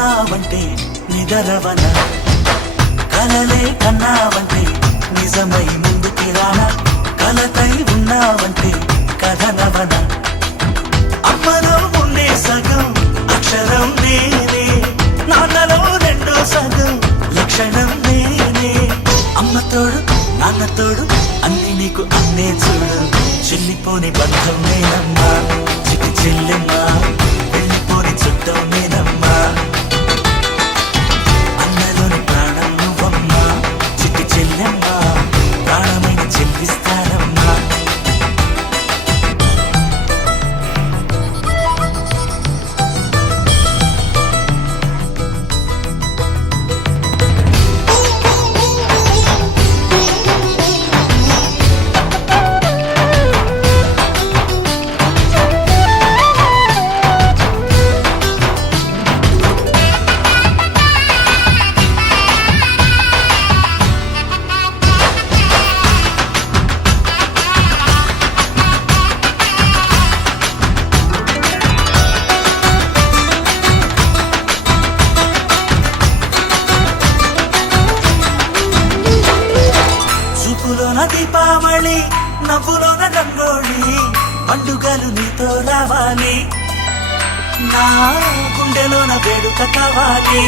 ఉన్నావంటే నిదరవన, కలలే కన్నావంటే నిజమై ముందుకి రానా, కలతై ఉన్నావంటే కథనవన. అమ్మలో ఉండే సగం అక్షరం నేనే, నాన్నలో రెండో సగం లక్షణం నేనే. అమ్మ తోడు నాన్న తోడు అన్ని నీకు అన్నే చూడు, చెల్లిపోని బంధం నేనమ్మా, చిటి చెల్లెమ్మా వెళ్ళిపోని చుట్టం నేనమ్మా. అన్నలోని ప్రాణం నువ్వమ్మా, చిటి చెల్లెమ్మా ప్రాణమైన చెల్లిస్తానమ్మా. చూపులోన దీపావళి, నవ్వులోన రంగోళి, పండుగలు నీతో రావాలి, నా గుండెలోన వేడుక కావాలి.